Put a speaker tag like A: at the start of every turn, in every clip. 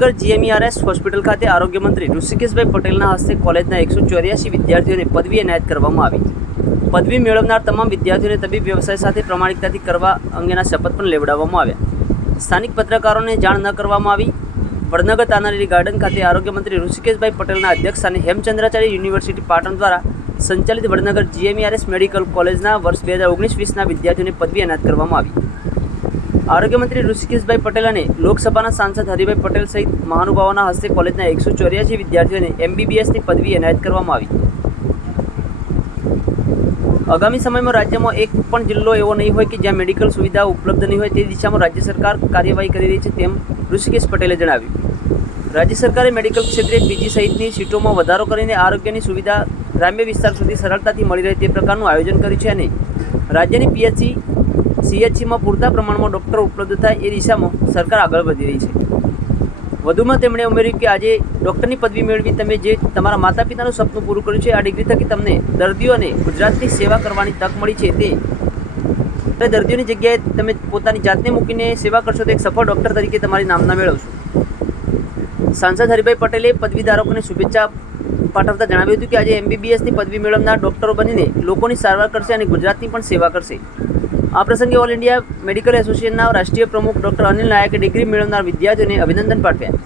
A: Vadnagar GMERS hospital ખાતે આરોગ્ય મંત્રી ઋષિકેશભાઈ પટેલના હસ્તે કોલેજના એકસો ચોર્યાસી વિદ્યાર્થીઓને પદવી એનાયત કરવામાં આવી. પદવી મેળવનાર તમામ વિદ્યાર્થીઓને તબીબ વ્યવસાય સાથે પ્રમાણિકતાથી કરવા અંગેના શપથ પણ લેવડાવવામાં આવ્યા. સ્થાનિક પત્રકારોને જાણ ન કરવામાં આવી. વડનગર તાનારી ગાર્ડન ખાતે આરોગ્ય મંત્રી ઋષિકેશભાઈ પટેલના અધ્યક્ષ અને હેમચંદ્રાચાર્ય યુનિવર્સિટી પાટણ દ્વારા સંચાલિત વડનગર જીએમઈઆરએસ મેડિકલ કોલેજના વર્ષ બે હજાર ઓગણીસ વીસના વિદ્યાર્થીઓને પદવી એનાયત કરવામાં આવી. આરોગ્ય મંત્રી ઋષિકેશભાઈ પટેલ અને લોકસભાના સાંસદ હરિભાઈ પટેલ સહિત મહાનુભાવોના હસ્તે કોલેજના એકસો ચોર્યાસી વિદ્યાર્થીઓને એમબીબીએસની પદવી એનાયત કરવામાં આવી. આગામી સમયમાં રાજ્યમાં એક પણ જિલ્લો એવો નહીં હોય કે જ્યાં મેડિકલ સુવિધા ઉપલબ્ધ નહીં હોય તે દિશામાં રાજ્ય સરકાર કાર્યવાહી કરી રહી છે તેમ ઋષિકેશ પટેલે જણાવ્યું. રાજ્ય સરકારે મેડિકલ ક્ષેત્રે પીજી સહિતની સીટોમાં વધારો કરીને આરોગ્યની સુવિધા ગ્રામ્ય વિસ્તાર સુધી સરળતાથી મળી રહે તે પ્રકારનું આયોજન કર્યું છે અને રાજ્યની પીએચસી સીએચસીમાં પૂરતા પ્રમાણમાં ડૉક્ટરો ઉપલબ્ધ થાય એ દિશામાં સરકાર આગળ વધી રહી છે. વધુમાં તેમણે ઉમેર્યું કે આજે ડૉક્ટરની પદવી મેળવી તમે જે તમારા માતા પિતાનું સપનું પૂરું કર્યું છે, આ ડિગ્રી થકી તમને દર્દીઓને ગુજરાતની સેવા કરવાની તક મળી છે તે દર્દીઓની જગ્યાએ તમે પોતાની જાતને મૂકીને સેવા કરશો તો એક સફળ ડૉક્ટર તરીકે તમારી નામના મેળવશો. સાંસદ હરિભાઈ પટેલે પદવીધારકોને શુભેચ્છા પાઠવતા જણાવ્યું હતું કે આજે એમબીબીએસની પદવી મેળવનાર ડૉક્ટરો બનીને લોકોની સારવાર કરશે અને ગુજરાતની પણ સેવા કરશે. આ પ્રસંગે ઓલ ઇન્ડિયા મેડિકલ એસોસિએશનના રાષ્ટ્રીય પ્રમુખ ડૉક્ટર અનિલ નાયકે ડિગ્રી મેળવનાર વિદ્યાર્થીઓને અભિનંદન પાઠવ્યા.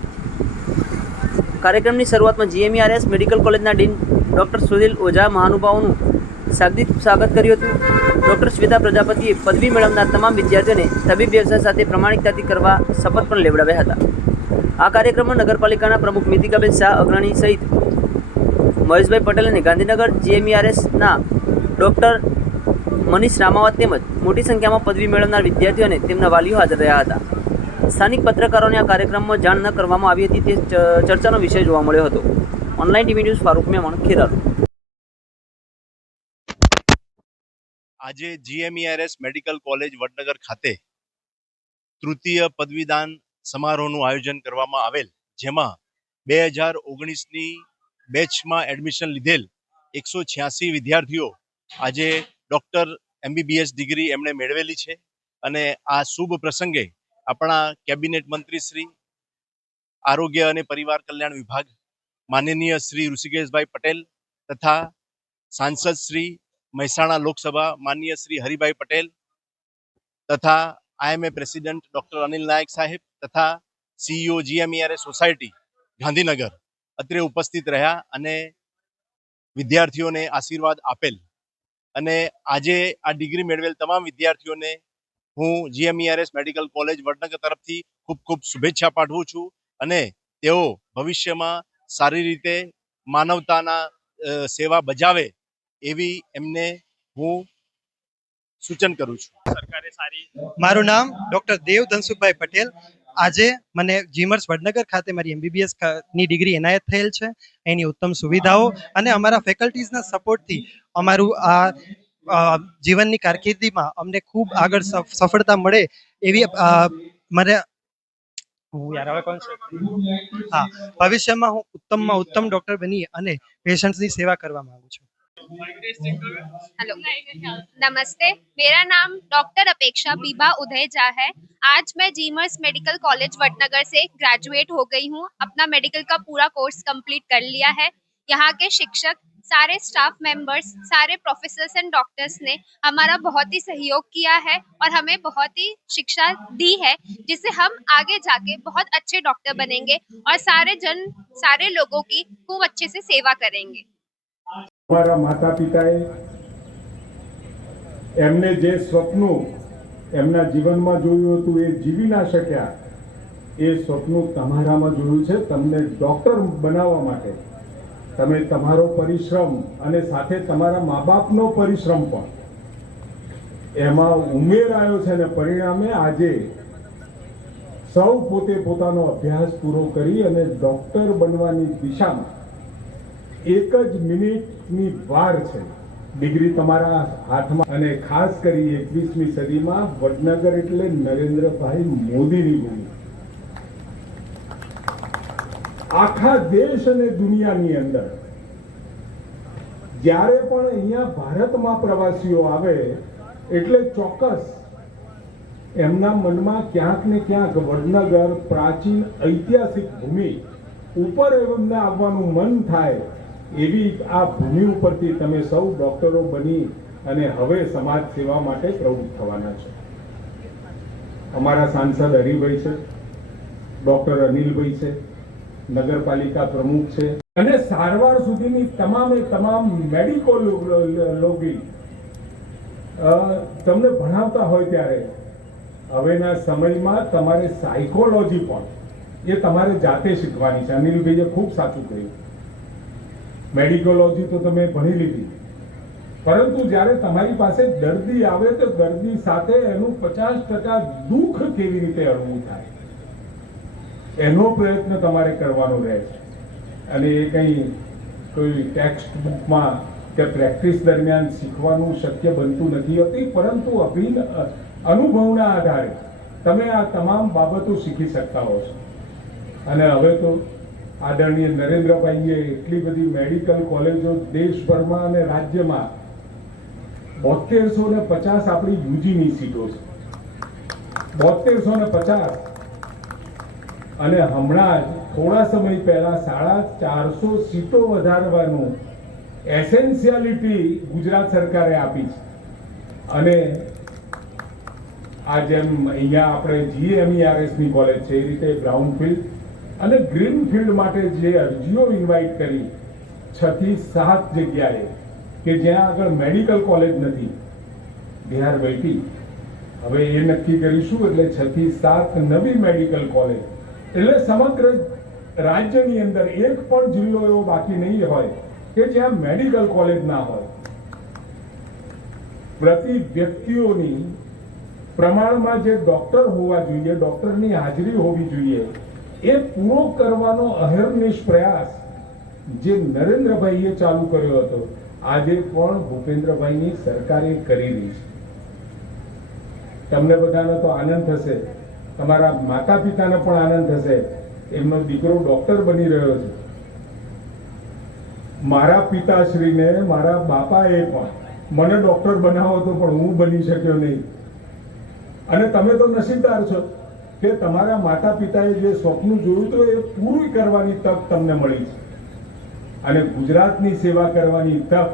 A: કાર્યક્રમની શરૂઆતમાં જીએમઈઆરએસ મેડિકલ કોલેજના ડીન ડૉક્ટર સુનિલ ઓઝા મહાનુભાવોનું શાબ્દિક સ્વાગત કર્યું હતું. ડૉક્ટર શ્વેતા પ્રજાપતિએ પદવી મેળવનાર તમામ વિદ્યાર્થીઓને તબીબ વ્યવસાય સાથે પ્રમાણિકતાથી કરવા શપથ પણ લેવડાવ્યા હતા. આ કાર્યક્રમમાં નગરપાલિકાના પ્રમુખ મિતિકાબેન શાહ અગ્રણી સહિત મહેશભાઈ પટેલ અને ગાંધીનગર જીએમઈઆરએસના ડૉક્ટર મનીષ રામાવત તેમજ મોટી સંખ્યામાં પદવી મેળવનાર વિદ્યાર્થીઓ અને તેમના વાલીઓ હાજર રહ્યા હતા. સ્થાનિક પત્રકારોને આ કાર્યક્રમમાં જાણ ન કરવામાં આવી હતી તે ચર્ચાનો વિષય જોવા મળ્યો હતો. Online TV news Farooq Memon, Kheralu.
B: આજે જીએમઈઆરએસ મેડિકલ કોલેજ વડનગર ખાતે તૃતીય પદવીદાન સમારોહનું આયોજન કરવામાં આવેલ, જેમાં બે હજાર ઓગણીસની બેચમાં એડમિશન લીધેલ એકસો છ્યાસી વિદ્યાર્થીઓ આજે ડૉક્ટર એમબીબીએસ ડિગ્રી એમણે મેળવેલી છે અને આ શુભ પ્રસંગે આપણા કેબિનેટ મંત્રી શ્રી, આરોગ્ય અને પરિવાર કલ્યાણ વિભાગ, માનનીય શ્રી ઋષિકેશભાઈ પટેલ તથા સાંસદ શ્રી મહેસાણા લોકસભા, માનનીય શ્રી હરિભાઈ પટેલ તથા IMA president doctor Anil Nayak સાહેબ તથા સીઈઓ જીએમઈઆરએ સોસાયટી, ગાંધીનગર અત્રે ઉપસ્થિત રહ્યા અને વિદ્યાર્થીઓને આશીર્વાદ આપેલ અને આજે આ ડિગ્રી મેળવેલ તમામ વિદ્યાર્થીઓને હું જીએમઈઆરએસ મેડિકલ કોલેજ વડનગર તરફથી ખૂબ ખૂબ શુભેચ્છા પાઠવું છું અને તેઓ ભવિષ્યમાં સારી રીતે માનવતાના સેવા બજાવે એવી એમને હું સૂચન કરું છું. સરકારે સારી
C: મારું નામ ડોક્ટર દેવ ધનસુખભાઈ પટેલ. આજે મને જીમર્સ વડનગર ખાતે મારી એમબીબીએસ ની ડિગ્રી એનાયત થયેલ છે એની ઉત્તમ સુવિધાઓ અને અમારા ફેકલ્ટીઝના સપોર્ટથી અમારું આ અ, જીવનની કારકિર્દીમાં અમને ખૂબ આગળ સફ- સફળતા મળે એવી અ, મને હું યાર હવે કોણ છે હા ભવિષ્યમાં હું ઉત્તમમાં ઉત્તમ ડોક્ટર બની અને પેશન્ટ્સની સેવા કરવા માંગુ છું
D: हेलो नमस्ते मेरा नाम डॉक्टर अपेक्षा बीबा उदयजा है आज मैं जीमर्स मेडिकल कॉलेज वडनगर से ग्रेजुएट हो गई हूँ अपना मेडिकल का पूरा कोर्स कंप्लीट कर लिया है यहाँ के शिक्षक सारे स्टाफ मेंबर्स सारे प्रोफेसर्स एंड डॉक्टर्स ने हमारा बहुत ही सहयोग किया है और हमें बहुत ही शिक्षा दी है जिससे हम आगे जाके बहुत अच्छे डॉक्टर बनेंगे और सारे जन सारे लोगों की खूब अच्छे से सेवा करेंगे
E: અમારા માતા પિતાએ એમને જે સ્વપ્નું એમના જીવનમાં જોયું હતું, એ જીવી ના શક્યા. એ સ્વપ્નું તમારામાં જોયું છે તમને ડૉક્ટર બનાવવા માટે. તમે તમારો પરિશ્રમ અને સાથે તમારા મા બાપનો પરિશ્રમ પણ. એમાં ઉમેરાયો છે અને પરિણામે આજે સૌ પોતે પોતાનો અભ્યાસ પૂરો કરી અને ડૉક્ટર બનવાની દિશામાં એક જ મિનિટની વાર છે. ડિગ્રી તમારા હાથમાં અને ખાસ કરી એકવીસમી સદીમાં વડનગર એટલે નરેન્દ્રભાઈ મોદીની ભૂમિ આખા દેશ અને દુનિયાની અંદર જ્યારે પણ અહીંયા ભારતમાં પ્રવાસીઓ આવે, એટલે ચોક્કસ એમના મનમાં ક્યાંક ને ક્યાંક વડનગર પ્રાચીન ઐતિહાસિક ભૂમિ ઉપર એમને આવવાનું મન થાય. એવી આ ભૂમિ ઉપરથી તમે સૌ ડોક્ટરો બની અને હવે સમાજ સેવા માટે પ્રવૃત્ત થવાના છો. અમારા સાંસદ હરિભાઈ છે, ડોક્ટર અનિલભાઈ છે, નગરપાલિકા પ્રમુખ છે. અને સારવાર સુધીની તમામે તમામ મેડિકોલોગી તમને ભણાવતા હોય ત્યારે હવેના સમયમાં તમારે સાયકોલોજી પણ, એ તમારે જાતે શીખવાની છે. અનિલભાઈએ ખૂબ સાચું કહ્યું. મેડિકોલોજી તો તમે ભણી લીધી. પરંતુ જ્યારે તમારી પાસે દર્દી આવે તો દર્દી સાથે એનું પચાસ ટકા દુઃખ કેવી રીતે હળવું થાય? એનો પ્રયત્ન તમારે કરવાનો રહે છે. અને એ કંઈ કોઈ ટેક્સ્ટ બુકમાં કે પ્રેક્ટિસ દરમિયાન શીખવાનું શક્ય બનતું નથી હોતી, પરંતુ અભિન અનુભવના આધારે તમે આ તમામ બાબતો શીખી શકતા હો છો. અને હવે તો આદરણીય નરેન્દ્રભાઈએ એટલી બધી મેડિકલ કોલેજો દેશભરમાં અને રાજ્યમાં બોતેરસો ને પચાસ આપણી યુજીની સીટો છે. બોતેરસો ને પચાસ. અને હમણાં જ, થોડા સમય પહેલા સાડા ચારસો સીટો વધારવાનું એસેન્શિયાલિટી ગુજરાત સરકારે આપી છે. અને આ જેમ અહીંયા આપણે જીએમઈઆરએસની કોલેજ છે, એ રીતે બ્રાઉન ફિલ્ડ અને ગ્રીન ફિલ્ડ માટે જે અરજીઓ ઇન્વાઇટ કરી છ થી સાત જગ્યાએ, કે જ્યાં આગળ મેડિકલ કોલેજ નથી બિહાર બેઠી હવે એ નક્કી કરીશું એટલે છ થી સાત નવી મેડિકલ કોલેજ. એટલે સમગ્ર રાજ્યની અંદર એક પણ જિલ્લો એવો બાકી નહીં હોય, કે જ્યાં મેડિકલ કોલેજ ના હોય. પ્રતિ વ્યક્તિઓની પ્રમાણમાં જે ડોક્ટર હોવા જોઈએ, ડોક્ટરની હાજરી હોવી જોઈએ એ પૂરો કરવાનો અહર્નિશ પ્રયાસ જે નરેન્દ્રભાઈએ ચાલુ કર્યો હતો, આજે પણ ભૂપેન્દ્રભાઈની સરકારે કરી રહી છે. તમને બધાને તો આનંદ થશે, તમારા માતા પિતાને પણ આનંદ થશે, એમનો દીકરો ડોક્ટર બની રહ્યો છે. મારા પિતાશ્રીને, મારા બાપાએ પણ, મને ડોક્ટર બનાવો તો પણ હું બની શક્યો નહીં. અને તમે તો નસીબદાર છો. કે તમારા માતા પિતાએ જે સ્વપ્ન જોયું તો એ પૂરું કરવાની તક તમને મળી છે. અને ગુજરાતની સેવા કરવાની તક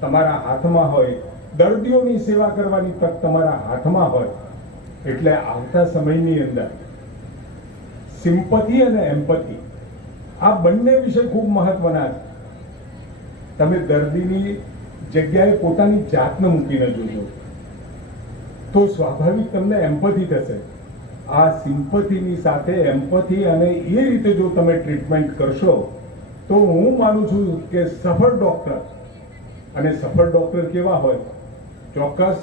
E: તમારા હાથમાં હોય, દર્દીઓની સેવા કરવાની તક તમારા હાથમાં હોય, એટલે આવતા સમયની અંદર સિમ્પથી અને એમ્પથી આ બંને વિષય ખૂબ મહત્વના છે. તમે દર્દીની જગ્યાએ પોતાની જાતને મૂકીને જોજો. તો સ્વાભાવિક તમને એમ્પથી થશે. આ સિમ્પથીની સાથે એમ્પથી અને એ રીતે જો તમે ટ્રીટમેન્ટ કરશો, તો હું માનું છું કે સફળ ડૉક્ટર, અને સફળ ડૉક્ટર કેવા હોય? ચોક્કસ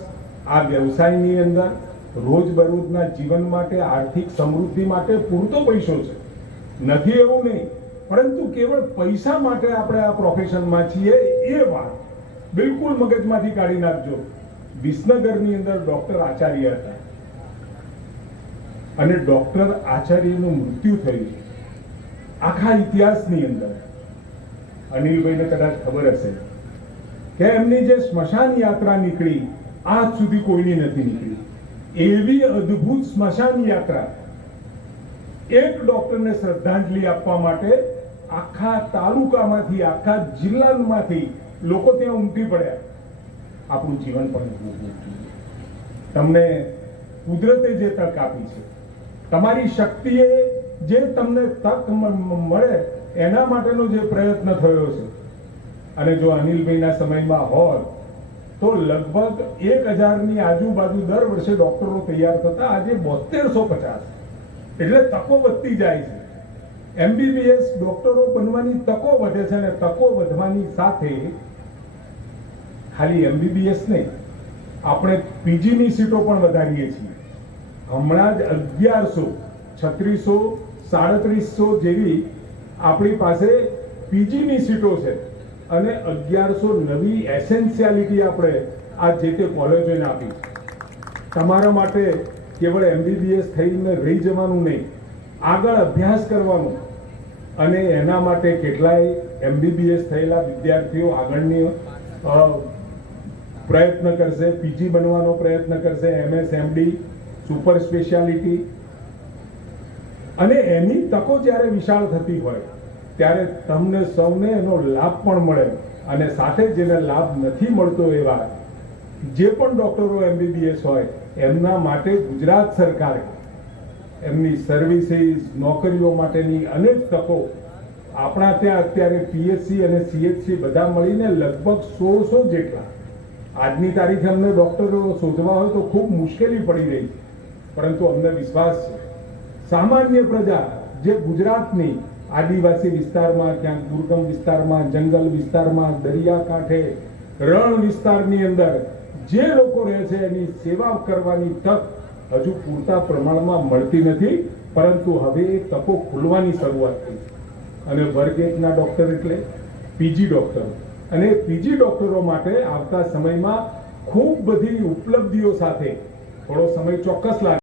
E: આ વ્યવસાયની અંદર રોજબરોજના જીવન માટે, આર્થિક સમૃદ્ધિ માટે પૂરતો પૈસો છે. નથી એવું નહીં, પરંતુ કેવળ પૈસા માટે આપણે આ પ્રોફેશનમાં છીએ એ વાત બિલકુલ મગજમાંથી કાઢી નાખજો. વિસનગરની અંદર ડૉક્ટર આચાર્ય હતા. અને ડોક્ટર આચાર્યનું મૃત્યુ થયું આખા ઇતિહાસની અંદર. અનિલભાઈને કદાચ ખબર હશે કે એમની જે સ્મશાન યાત્રા નીકળી, આજ સુધી કોઈની નથી નીકળી. એવી અદ્ભુત સ્મશાન યાત્રા. એક ડોક્ટરને શ્રદ્ધાંજલિ આપવા માટે આખા તાલુકામાંથી, આખા જિલ્લામાંથી લોકો ત્યાં ઉમટી પડ્યા. આપણું જીવન પણ તમને કુદરતે જે તક આપી છે તમારી શક્તિએ જે તમને તક મળે, એના માટેનો જે પ્રયત્ન થયો છે. અને જો અનિલભાઈના સમયમાં હોત, તો લગભગ એક હજારની આજુબાજુ દર વર્ષે ડોક્ટરો તૈયાર થતા આજે બોતેરસો પચાસ. એટલે તકો વધતી જાય છે. એમબીબીએસ ડોક્ટરો બનવાની તકો વધે છે અને તકો વધવાની સાથે ખાલી એમબીબીએસ નહીં, આપણે પીજીની સીટો પણ વધારીએ છીએ. હમણાં જ અગિયારસો, છત્રીસો, સાડત્રીસો જેવી આપણી પાસે પીજીની સીટો છે. અને અગિયારસો નવી એસેન્શિયાલિટી આપણે આ જે તે કોલેજોને આપી તમારા માટે કેવળ એમબીબીએસ થઈને રહી જવાનું નહીં, આગળ અભ્યાસ કરવાનો. અને એના માટે કેટલાય એમબીબીએસ થયેલા વિદ્યાર્થીઓ આગળની પ્રયત્ન કરશે, પીજી બનવાનો પ્રયત્ન કરશે, એમએસ, એમડી સુપર સ્પેશિયાલિટી. અને એની તકો જ્યારે વિશાળ થતી હોય, ત્યારે તમને સૌને એનો લાભ પણ મળે. અને સાથે જેને લાભ નથી મળતો એવા, જે પણ ડોક્ટરો એમબીબીએસ હોય, એમના માટે ગુજરાત સરકારે એમની સર્વિસીસ, નોકરીઓ માટેની અનેક તકો આપણા ત્યાં અત્યારે પીએચસી અને સીએચસી બધા મળીને લગભગ સોળસો જેટલા. આજની તારીખે અમને ડૉક્ટરો શોધવા હોય તો ખૂબ મુશ્કેલી પડી રહી છે. પરંતુ અમને વિશ્વાસ છે. સામાન્ય પ્રજા જે ગુજરાતની આદિવાસી વિસ્તારમાં, ક્યાંક દુર્ગમ વિસ્તારમાં, જંગલ વિસ્તારમાં દરિયાકાંઠે રણ વિસ્તારની અંદર જે લોકો રહે છે, એની સેવા કરવાની તક હજુ પૂરતા પ્રમાણમાં મળતી નથી, પરંતુ હવે એ તકો ખુલવાની શરૂઆત થઈ અને વર્ગ એકના ડોક્ટર એટલે પીજી ડોક્ટરો. અને પીજી ડોક્ટરો માટે આવતા સમયમાં ખૂબ બધી ઉપલબ્ધિઓ સાથે થોડો સમય ચોક્કસ લાગે.